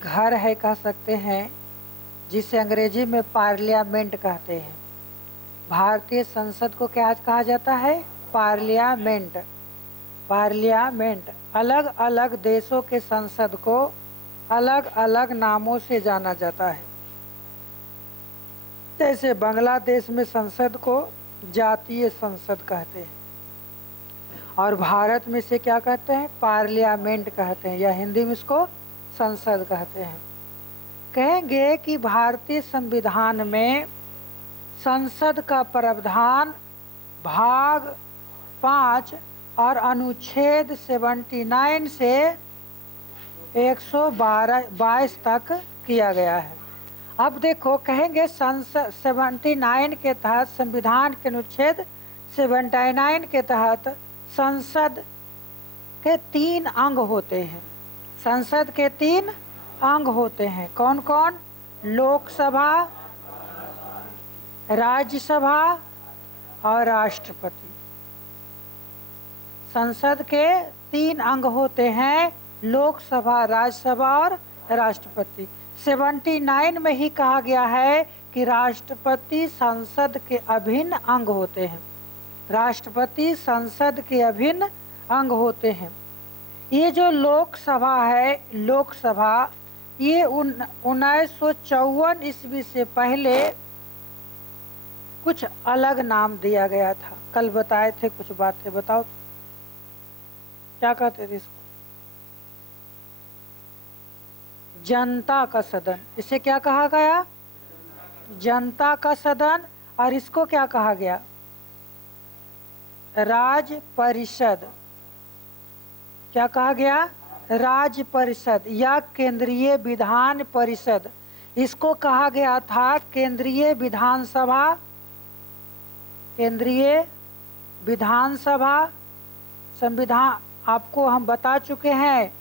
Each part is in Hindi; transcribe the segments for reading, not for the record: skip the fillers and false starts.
घर है कह सकते हैं, जिसे अंग्रेजी में पार्लियामेंट कहते हैं। भारतीय संसद को क्या कहा जाता है? पार्लियामेंट। पार्लियामेंट। अलग अलग देशों के संसद को अलग अलग नामों से जाना जाता है। जैसे बांग्लादेश में संसद को जातीय संसद कहते हैं और भारत में से क्या कहते हैं? पार्लियामेंट कहते हैं, या हिंदी में इसको संसद कहते हैं। कहेंगे कि भारतीय संविधान में संसद का प्रावधान भाग 5 और अनुच्छेद 79 से 122 तक किया गया है। अब देखो, कहेंगे संसद 79 के तहत, संविधान के अनुच्छेद 79 के तहत संसद के 3 अंग होते हैं। संसद के 3 अंग होते हैं। कौन कौन? लोकसभा, राज्यसभा और राष्ट्रपति। संसद के 3 अंग होते हैं, लोकसभा, राज्यसभा और राष्ट्रपति। 79 में ही कहा गया है कि राष्ट्रपति संसद के अभिन्न अंग होते हैं। राष्ट्रपति संसद के अभिन्न अंग होते हैं। ये जो लोकसभा है, लोकसभा, ये 1954 ईस्वी से पहले कुछ अलग नाम दिया गया था। कल बताए थे कुछ बातें, बताओ क्या कहते थे इसको? जनता का सदन। इसे क्या कहा गया? जनता का सदन। और इसको क्या कहा गया? राज्य परिषद। क्या कहा गया? राज्य परिषद या केंद्रीय विधान परिषद। इसको कहा गया था केंद्रीय विधानसभा। केंद्रीय विधानसभा। संविधान आपको हम बता चुके हैं,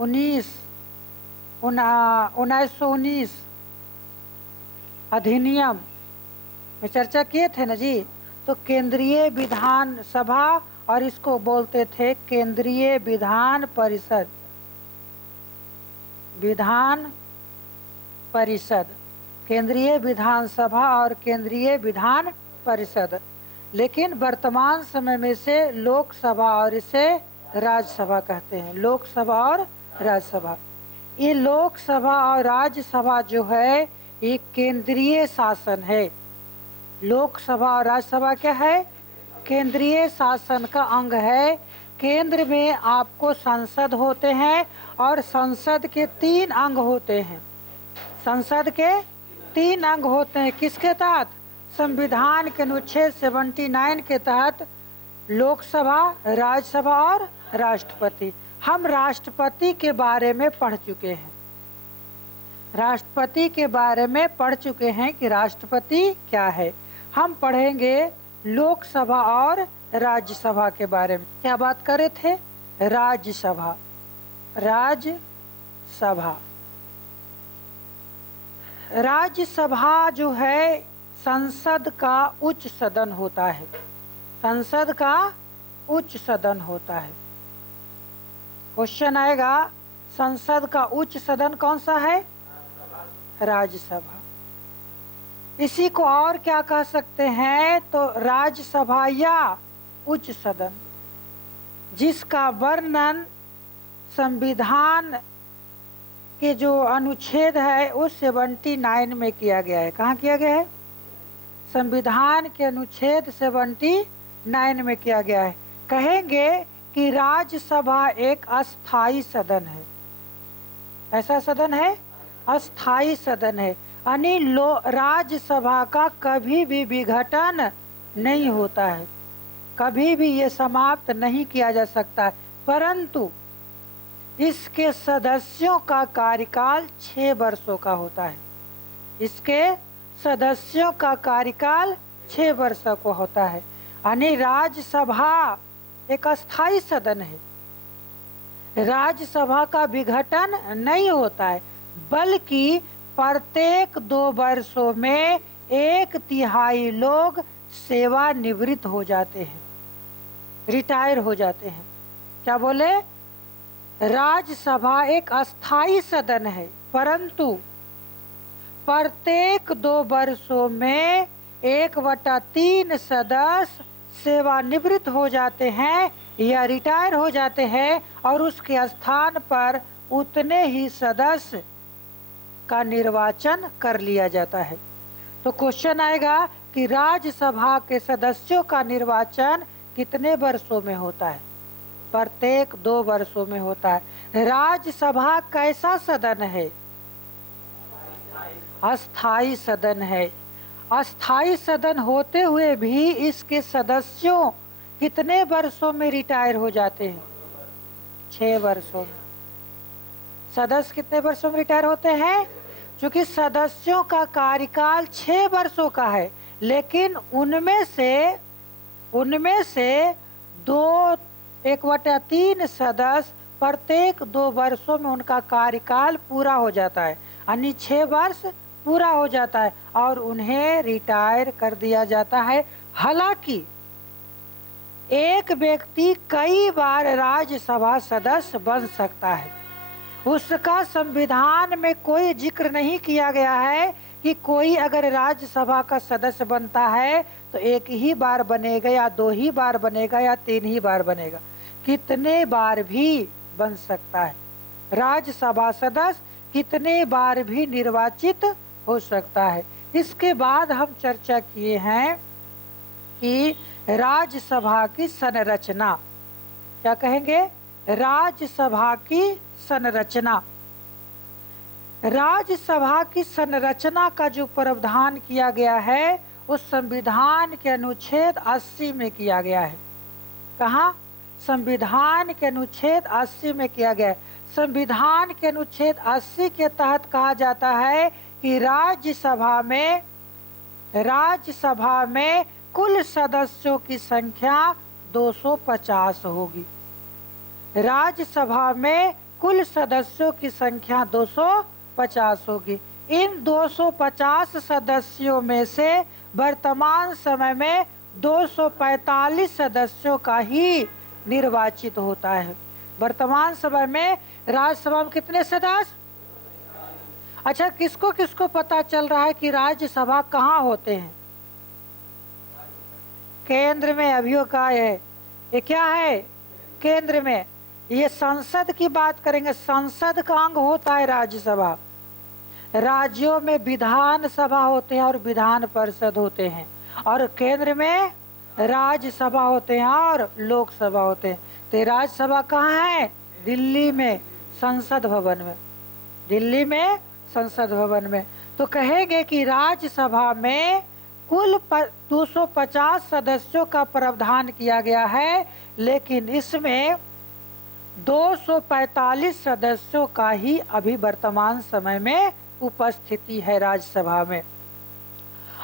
1919 अधिनियम में चर्चा किए थे ना जी। तो केंद्रीय विधान सभा, और इसको बोलते थे केंद्रीय विधान परिषद। विधान परिषद, केंद्रीय विधानसभा और केंद्रीय विधान परिषद। लेकिन वर्तमान समय में इसे लोकसभा और इसे राज्यसभा कहते हैं। लोकसभा और राज्यसभा। ये लोकसभा और राज्यसभा जो है, ये केंद्रीय शासन है। लोकसभा और राज्यसभा क्या है? केंद्रीय शासन का अंग है। केंद्र में आपको संसद होते हैं और संसद के 3 अंग होते हैं। संसद के 3 अंग होते हैं। किसके तहत? संविधान के अनुच्छेद 79 के तहत लोकसभा, राज्यसभा और राष्ट्रपति। हम राष्ट्रपति के बारे में पढ़ चुके हैं। राष्ट्रपति के बारे में पढ़ चुके हैं कि राष्ट्रपति क्या है। हम पढ़ेंगे लोकसभा और राज्यसभा के बारे में। क्या बात कर रहे थे? राज्यसभा। राज्यसभा। राज्यसभा जो है संसद का उच्च सदन होता है। संसद का उच्च सदन होता है। क्वेश्चन आएगा, संसद का उच्च सदन कौन सा है? राज्यसभा। इसी को और क्या कह सकते हैं? तो राज्यसभा या उच्च सदन, जिसका वर्णन संविधान के जो अनुच्छेद है उस 79 में किया गया है। कहाँ किया गया है? संविधान के अनुच्छेद 79 में किया गया है। कहेंगे कि राज्यसभा एक अस्थाई सदन है। ऐसा सदन है, अस्थाई सदन है। यानी राज्यसभा का कभी भी विघटन नहीं होता है, कभी भी ये समाप्त नहीं किया जा सकता। परंतु इसके सदस्यों का कार्यकाल 6 वर्षों का होता है। इसके सदस्यों का कार्यकाल 6 वर्षों को होता है। यानी राज्यसभा एक अस्थाई सदन है। राज्यसभा का विघटन नहीं होता है, बल्कि प्रत्येक 2 वर्षों में 1/3 लोग सेवानिवृत्त हो जाते हैं, रिटायर हो जाते हैं। क्या बोले? राज्यसभा एक अस्थाई सदन है, परंतु प्रत्येक 2 वर्षों में 1/3 सदस्य सेवानिवृत्त हो जाते हैं या रिटायर हो जाते हैं और उसके स्थान पर उतने ही सदस्य का निर्वाचन कर लिया जाता है। तो क्वेश्चन आएगा कि राज्यसभा के सदस्यों का निर्वाचन कितने वर्षों में होता है? प्रत्येक 2 वर्षों में होता है। राज्यसभा कैसा सदन है? अस्थाई सदन है। अस्थाई सदन होते हुए भी इसके सदस्यों कितने वर्षों में रिटायर हो जाते हैं? 6 वर्षों में। सदस्य कितने वर्षों में रिटायर होते हैं? क्योंकि सदस्यों का कार्यकाल 6 वर्षों का है, लेकिन उनमें से 1/3 सदस्य प्रत्येक 2 वर्षों में उनका कार्यकाल पूरा हो जाता है, यानी 6 वर्ष पूरा हो जाता है और उन्हें रिटायर कर दिया जाता है। हालांकि एक व्यक्ति कई बार राज्यसभा सदस्य बन सकता है। उसका संविधान में कोई जिक्र नहीं किया गया है कि कोई अगर राज्यसभा का सदस्य बनता है तो 1 ही बार बनेगा या 2 ही बार बनेगा या 3 ही बार बनेगा, कितने बार भी बन सकता है। राज्यसभा सदस्य कितने बार भी निर्वाचित हो सकता है। इसके बाद हम चर्चा किए हैं कि राज्यसभा की संरचना, क्या कहेंगे? राज्यसभा की संरचना। राज्यसभा की संरचना का जो प्रावधान किया गया है उस संविधान के अनुच्छेद 80 में किया गया है। कहाँ? संविधान के अनुच्छेद 80 में किया गया है। संविधान के अनुच्छेद 80 के तहत कहा जाता है कि राज्यसभा में कुल सदस्यों की संख्या 250 होगी। राज्यसभा में कुल सदस्यों की संख्या 250 होगी। इन 250 सदस्यों में से वर्तमान समय में 245 सदस्यों का ही निर्वाचित होता है। वर्तमान समय में राज्यसभा में कितने सदस्य? अच्छा, किसको किसको पता चल रहा है कि राज्यसभा कहाँ होते हैं? केंद्र में। अभियो का है ये, क्या है? केंद्र में। ये संसद की बात करेंगे, संसद का अंग होता है राज्यसभा। राज्यों में विधान सभा होते हैं और विधान परिषद होते हैं, और केंद्र में राज्यसभा होते हैं और लोकसभा होते हैं। तो राज्यसभा कहाँ है? दिल्ली में, संसद भवन में। दिल्ली में संसद भवन में। तो कहेंगे कि राज्यसभा में कुल 250 सदस्यों का प्रावधान किया गया है, लेकिन इसमें 245 सदस्यों का ही अभी वर्तमान समय में उपस्थिति है राज्यसभा में।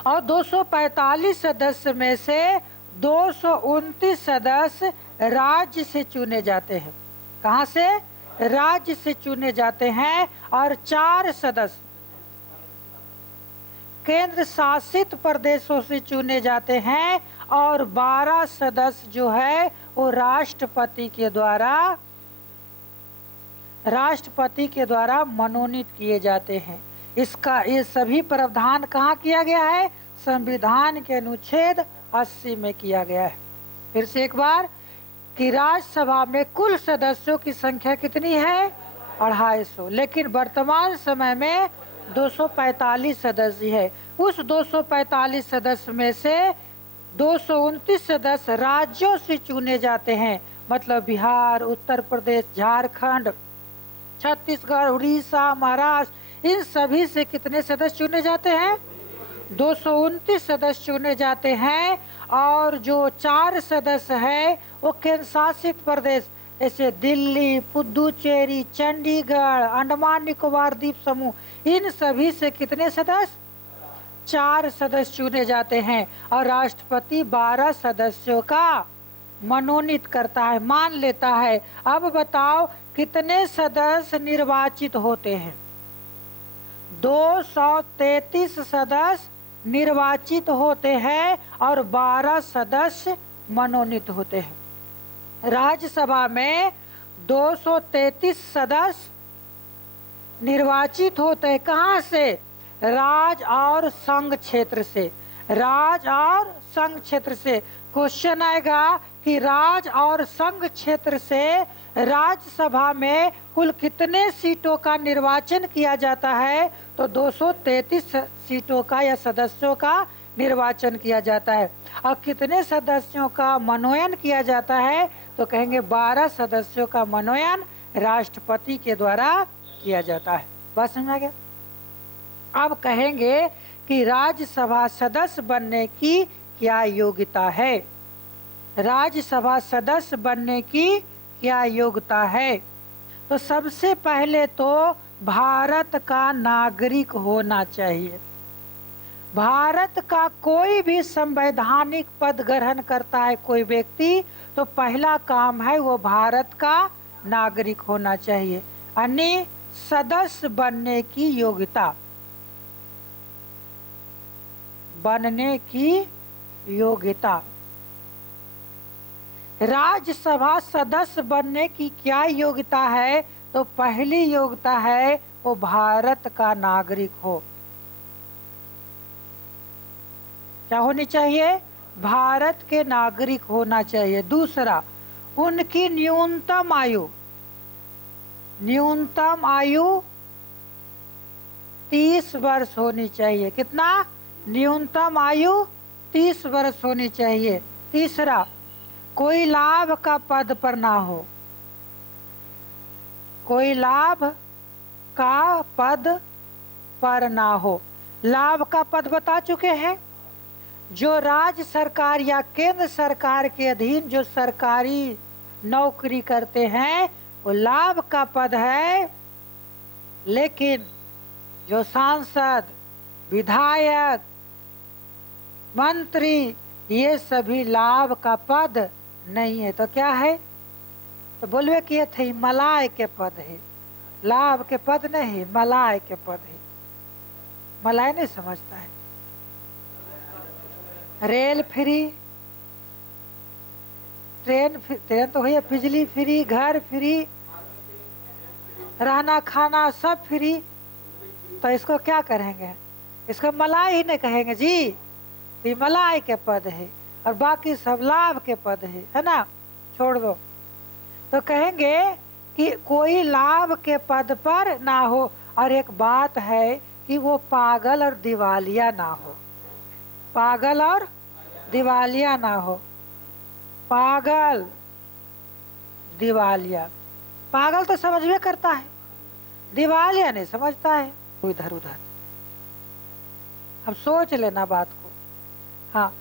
और 245 सदस्य में से 229 सदस्य राज्य से चुने जाते हैं। कहाँ से? राज्य से चुने जाते हैं। और 4 सदस्य केंद्र शासित प्रदेशों से चुने जाते हैं और 12 सदस्य जो है वो राष्ट्रपति के द्वारा मनोनीत किए जाते हैं। इसका ये सभी प्रावधान कहाँ किया गया है? संविधान के अनुच्छेद 80 में किया गया है। फिर से एक बार कि राज्यसभा में कुल सदस्यों की संख्या कितनी है? 250, लेकिन वर्तमान समय में 245 सदस्य है। उस 245 सदस्य में से 229 सदस्य राज्यों से चुने जाते हैं, मतलब बिहार, उत्तर प्रदेश, झारखंड, छत्तीसगढ़, उड़ीसा, महाराष्ट्र, इन सभी से कितने सदस्य चुने जाते हैं? 229 सदस्य चुने जाते हैं। और जो 4 सदस्य है वो केंद्र शासित प्रदेश जैसे दिल्ली, पुदुचेरी, चंडीगढ़, अंडमान निकोबार द्वीप समूह, इन सभी से कितने सदस्य? 4 सदस्य चुने जाते हैं। और राष्ट्रपति 12 सदस्यों का मनोनीत करता है, मान लेता है। अब बताओ कितने सदस्य निर्वाचित होते हैं? 233 सदस्य निर्वाचित होते हैं और 12 सदस्य मनोनीत होते हैं। राज्यसभा में 233 सदस्य निर्वाचित होते हैं। कहाँ से? राज और संघ क्षेत्र से। राज और संघ क्षेत्र से। क्वेश्चन आएगा कि राज और संघ क्षेत्र से राज्यसभा में कुल कितने सीटों का निर्वाचन किया जाता है? तो 233 सीटों का या सदस्यों का निर्वाचन किया जाता है। और कितने सदस्यों का मनोनयन किया जाता है? तो कहेंगे 12 सदस्यों का मनोनयन राष्ट्रपति के द्वारा किया जाता है। बात समझ आ गया? अब कहेंगे कि राज्यसभा सदस्य बनने की क्या योग्यता है? राज्यसभा सदस्य बनने की क्या योग्यता है? तो सबसे पहले तो भारत का नागरिक होना चाहिए। भारत का कोई भी संवैधानिक पद ग्रहण करता है कोई व्यक्ति, तो पहला काम है वो भारत का नागरिक होना चाहिए, यानी सदस्य बनने की योग्यता। बनने की योग्यता। राज्यसभा सदस्य बनने की क्या योग्यता है? तो पहली योग्यता है वो भारत का नागरिक हो। क्या होनी चाहिए? भारत के नागरिक होना चाहिए। दूसरा, उनकी न्यूनतम आयु 30 वर्ष होनी चाहिए। कितना? न्यूनतम आयु 30 वर्ष होनी चाहिए। तीसरा, कोई लाभ का पद पर ना हो। कोई लाभ का पद पर ना हो। लाभ का पद बता चुके हैं। जो राज्य सरकार या केंद्र सरकार के अधीन जो सरकारी नौकरी करते हैं वो लाभ का पद है। लेकिन जो सांसद, विधायक, मंत्री, ये सभी लाभ का पद नहीं है। तो क्या है? तो बोलवे कि ये थे मलाय के पद है, लाभ के पद नहीं, मलाय के पद है। मलाय नहीं समझता है। रेल फ्री, ट्रेन तो है, बिजली फ्री, घर फ्री, रहना खाना सब फ्री। तो इसको क्या करेंगे? इसको मलाय ही नहीं कहेंगे जी, ये मलाय के पद है और बाकी सब लाभ के पद है ना, छोड़ दो। तो कहेंगे कि कोई लाभ के पद पर ना हो। और एक बात है कि वो पागल और दिवालिया ना हो। पागल और दिवालिया ना हो। पागल, दिवालिया। पागल तो समझ में करता है, दिवालिया नहीं समझता है। इधर उधर अब सोच लेना बात को। हाँ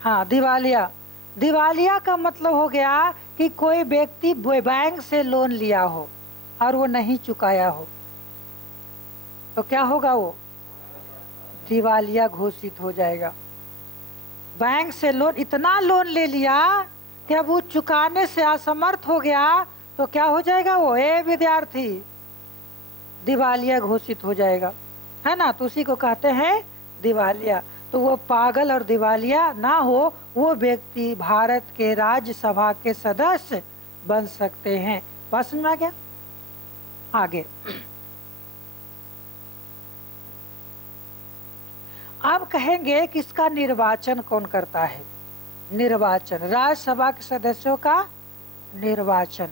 हाँ, दिवालिया। दिवालिया का मतलब हो गया कि कोई व्यक्ति बैंक से लोन लिया हो और वो नहीं चुकाया हो, तो क्या होगा? वो दिवालिया घोषित हो जाएगा। बैंक से लोन, इतना लोन ले लिया कि अब वो चुकाने से असमर्थ हो गया, तो क्या हो जाएगा? वो विद्यार्थी दिवालिया घोषित हो जाएगा, है ना। तो उसी को कहते हैं दिवालिया। तो वो पागल और दिवालिया ना हो, वो व्यक्ति भारत के राज्यसभा के सदस्य बन सकते हैं। बात समझ में आ गया? आगे अब कहेंगे कि इसका निर्वाचन कौन करता है? निर्वाचन, राज्यसभा के सदस्यों का निर्वाचन।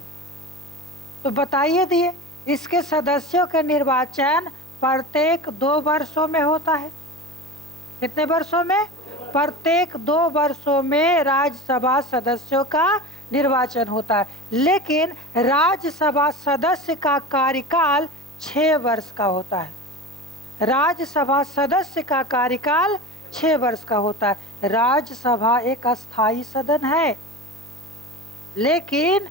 तो बताइए दिए, इसके सदस्यों के निर्वाचन प्रत्येक 2 वर्षों में होता है। कितने वर्षों में? प्रत्येक 2 वर्षों में राज्यसभा सदस्यों का निर्वाचन होता है। लेकिन राज्यसभा सदस्य का कार्यकाल 6 वर्ष का होता है। राज्यसभा सदस्य का कार्यकाल 6 वर्ष का होता है। राज्यसभा एक अस्थायी सदन है, लेकिन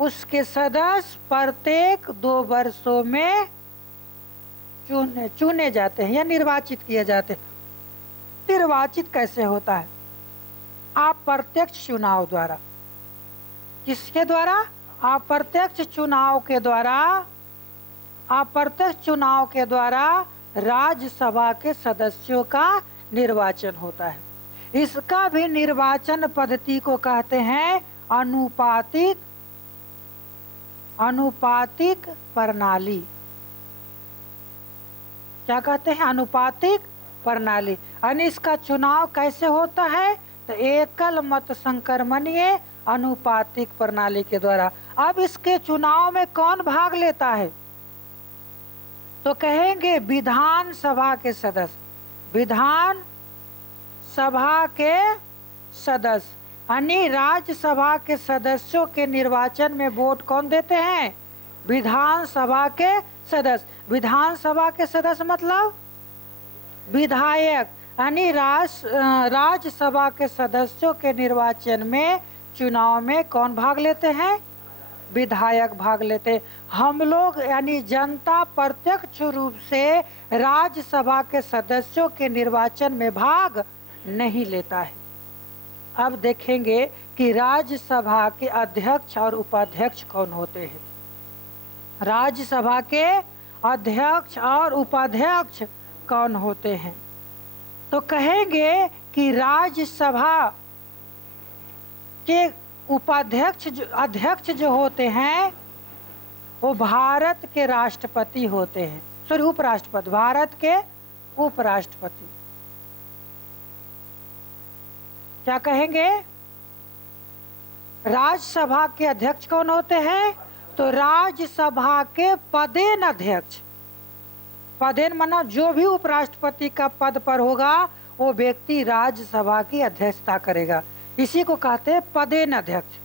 उसके सदस्य प्रत्येक 2 वर्षों में चुने जाते हैं या निर्वाचित किए जाते हैं। निर्वाचित कैसे होता है? अप्रत्यक्ष चुनाव द्वारा। किसके द्वारा? अप्रत्यक्ष चुनाव के द्वारा। अप्रत्यक्ष चुनाव के द्वारा राज्यसभा के सदस्यों का निर्वाचन होता है। इसका भी निर्वाचन पद्धति को कहते हैं अनुपातिक अनुपातिक प्रणाली। क्या कहते हैं? अनुपातिक प्रणाली। यानी इसका चुनाव कैसे होता है? तो एकल मत संक्रमणीय अनुपातिक प्रणाली के द्वारा। अब इसके चुनाव में कौन भाग लेता है? तो कहेंगे विधान सभा के सदस्य। विधान सभा के सदस्य यानी राज्यसभा के सदस्यों के निर्वाचन में वोट कौन देते हैं? विधान सभा के सदस्य। विधान सभा के सदस्य मतलब विधायक। यानी राज्यसभा के सदस्यों के निर्वाचन में, चुनाव में कौन भाग लेते हैं? विधायक भाग लेते। हम लोग यानी जनता प्रत्यक्ष रूप से राज्यसभा के सदस्यों के निर्वाचन में भाग नहीं लेता है। अब देखेंगे कि राज्यसभा के अध्यक्ष और उपाध्यक्ष कौन होते हैं। राज्यसभा के अध्यक्ष और उपाध्यक्ष कौन होते हैं? तो कहेंगे कि राज्यसभा के उपाध्यक्ष अध्यक्ष जो होते हैं वो भारत के राष्ट्रपति होते हैं। सॉरी, उपराष्ट्रपति। भारत के उपराष्ट्रपति। क्या कहेंगे? राज्यसभा के अध्यक्ष कौन होते हैं? तो राज्यसभा के पदेन अध्यक्ष। पदेन माना जो भी उपराष्ट्रपति का पद पर होगा वो व्यक्ति राज्यसभा की अध्यक्षता करेगा, इसी को कहते हैं पदेन अध्यक्ष।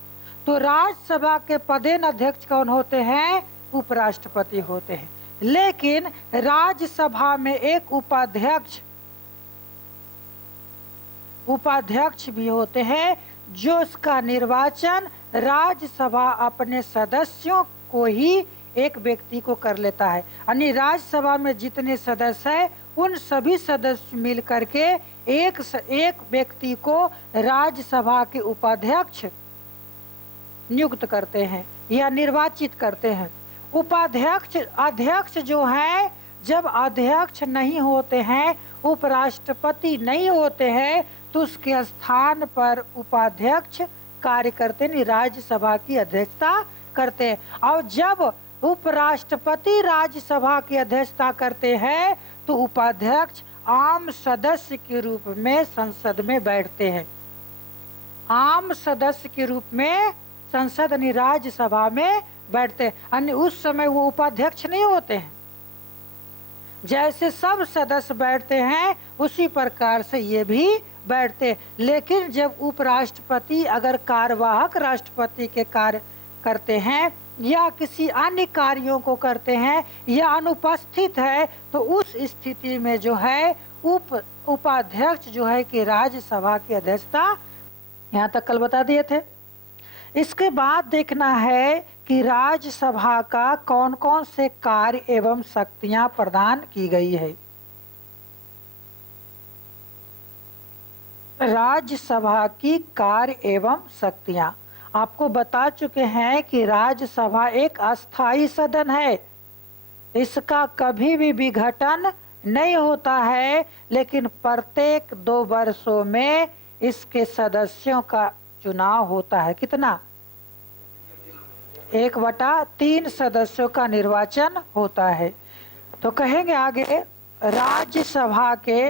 तो राज्यसभा के पदेन अध्यक्ष कौन होते हैं? उपराष्ट्रपति होते हैं। लेकिन राज्यसभा में एक उपाध्यक्ष भी होते हैं, जो इसका निर्वाचन राज्यसभा अपने सदस्यों को ही एक व्यक्ति को कर लेता है। यानी राज्यसभा में जितने सदस्य हैं उन सभी सदस्य मिल करके एक व्यक्ति को राज्यसभा के उपाध्यक्ष नियुक्त करते हैं या निर्वाचित करते हैं। अध्यक्ष जो है, जब अध्यक्ष नहीं होते हैं, उपराष्ट्रपति नहीं होते हैं, तो उसके स्थान पर उपाध्यक्ष कार्य करते नहीं, राज्यसभा की अध्यक्षता करते हैं। और जब उपराष्ट्रपति राज्यसभा की अध्यक्षता करते हैं तो उपाध्यक्ष आम सदस्य के रूप में संसद में बैठते हैं। आम सदस्य के रूप में संसद यानी राज्यसभा में बैठते हैं। यानी उस समय वो उपाध्यक्ष नहीं होते हैं। जैसे सब सदस्य बैठते हैं उसी प्रकार से ये भी बैठते। लेकिन जब उपराष्ट्रपति अगर कार्यवाहक राष्ट्रपति के कार्य करते हैं या किसी अन्य कार्यों को करते हैं या अनुपस्थित है, तो उस स्थिति में जो है उपाध्यक्ष जो है कि राज्यसभा की अध्यक्षता, यहाँ तक कल बता दिए थे। इसके बाद देखना है कि राज्यसभा का कौन कौन से कार्य एवं शक्तियां प्रदान की गई है। राज्यसभा की कार्य एवं शक्तियां आपको बता चुके हैं कि राज्यसभा एक अस्थायी सदन है, इसका कभी भी विघटन नहीं होता है, लेकिन प्रत्येक 2 वर्षों में इसके सदस्यों का चुनाव होता है। कितना? 1/3 सदस्यों का निर्वाचन होता है। तो कहेंगे आगे राज्यसभा के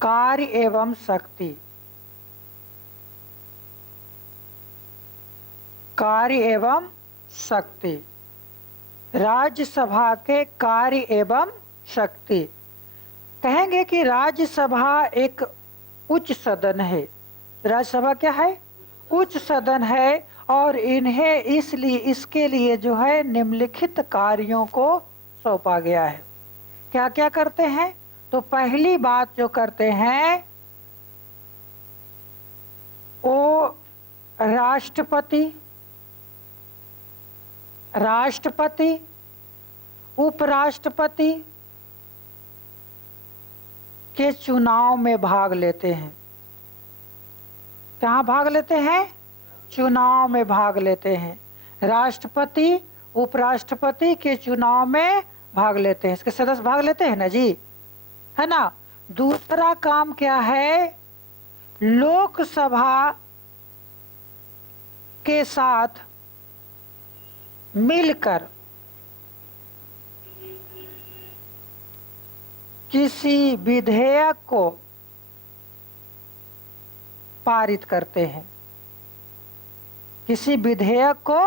कार्य एवं शक्ति। कार्य एवं शक्ति, राज्यसभा के कार्य एवं शक्ति। कहेंगे कि राज्यसभा एक उच्च सदन है। राज्यसभा क्या है? उच्च सदन है और इन्हें इसके लिए जो है निम्नलिखित कार्यों को सौंपा गया है। क्या क्या करते हैं? तो पहली बात जो करते हैं वो राष्ट्रपति, उपराष्ट्रपति के चुनाव में भाग लेते हैं। कहाँ भाग लेते हैं? चुनाव में भाग लेते हैं। राष्ट्रपति, उपराष्ट्रपति के चुनाव में भाग लेते हैं। इसके सदस्य भाग लेते हैं ना जी, है ना। दूसरा काम क्या है? लोकसभा के साथ मिलकर किसी विधेयक को पारित करते हैं। किसी विधेयक को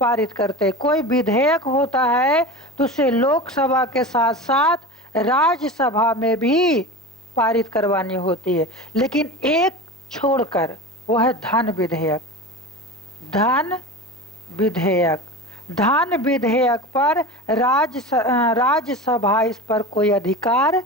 पारित करते हैं। कोई विधेयक होता है तो उसे लोकसभा के साथ साथ राज्यसभा में भी पारित करवानी होती है, लेकिन एक छोड़कर, वो है धन विधेयक। धन विधेयक, धन विधेयक पर राज्यसभा इस पर कोई अधिकार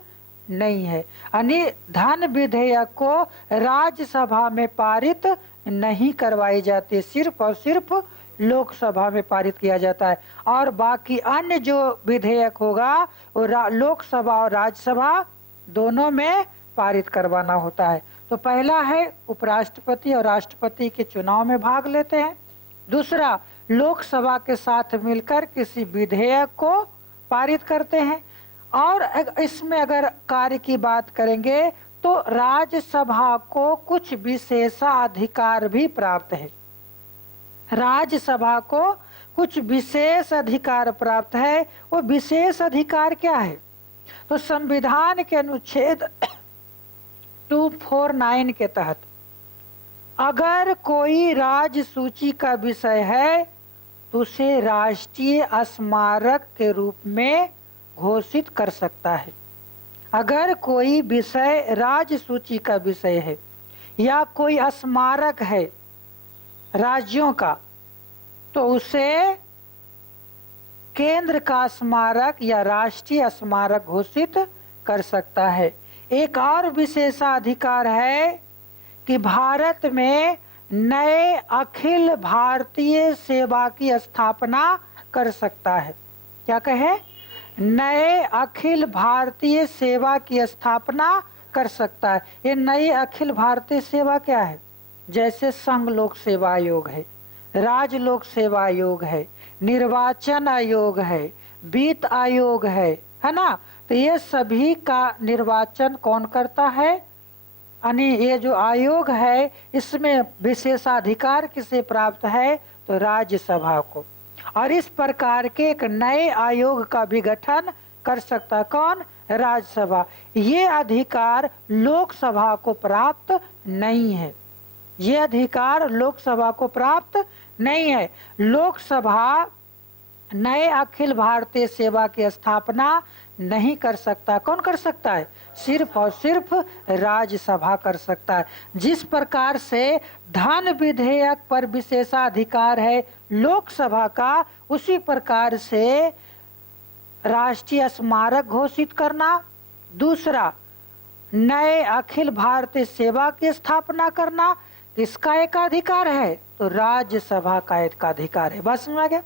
नहीं है। यानी धन विधेयक को राज्यसभा में पारित नहीं करवाई जाती, सिर्फ और सिर्फ लोकसभा में पारित किया जाता है। और बाकी अन्य जो विधेयक होगा वो लोकसभा और राज्यसभा दोनों में पारित करवाना होता है। तो पहला है उपराष्ट्रपति और राष्ट्रपति के चुनाव में भाग लेते हैं। दूसरा, लोकसभा के साथ मिलकर किसी विधेयक को पारित करते हैं। और इसमें अगर कार्य की बात करेंगे तो राज्यसभा को कुछ विशेषाधिकार भी प्राप्त है। राज्यसभा को कुछ विशेष अधिकार प्राप्त है। वो विशेष अधिकार क्या है? तो संविधान के अनुच्छेद 249 के तहत अगर कोई राज्य सूची का विषय है तो उसे राष्ट्रीय स्मारक के रूप में घोषित कर सकता है। अगर कोई विषय राज्य सूची का विषय है या कोई स्मारक है राज्यों का, तो उसे केंद्र का स्मारक या राष्ट्रीय स्मारक घोषित कर सकता है। एक और विशेषाधिकार है कि भारत में नए अखिल भारतीय सेवा की स्थापना कर सकता है। क्या कहे? नए अखिल भारतीय सेवा की स्थापना कर सकता है। ये नई अखिल भारतीय सेवा क्या है? जैसे संघ लोक सेवा आयोग है, राज्य लोक सेवा आयोग है, निर्वाचन आयोग है, वित्त आयोग है ना? तो ये सभी का निर्वाचन कौन करता है? यानी ये जो आयोग है इसमें विशेषाधिकार किसे प्राप्त है? तो राज्यसभा को। और इस प्रकार के एक नए आयोग का भी गठन कर सकता कौन? राज्यसभा। ये अधिकार लोकसभा को प्राप्त नहीं है। ये अधिकार लोकसभा को प्राप्त नहीं है। लोकसभा नए अखिल भारतीय सेवा की स्थापना नहीं कर सकता। कौन कर सकता है? सिर्फ और सिर्फ राज्यसभा कर सकता है। जिस प्रकार से धन विधेयक पर विशेषाधिकार है लोकसभा का, उसी प्रकार से राष्ट्रीय स्मारक घोषित करना, दूसरा नए अखिल भारतीय सेवा की स्थापना करना किसका एक अधिकार है? तो राज्यसभा का एक अधिकार है। बस समझ में आ गया?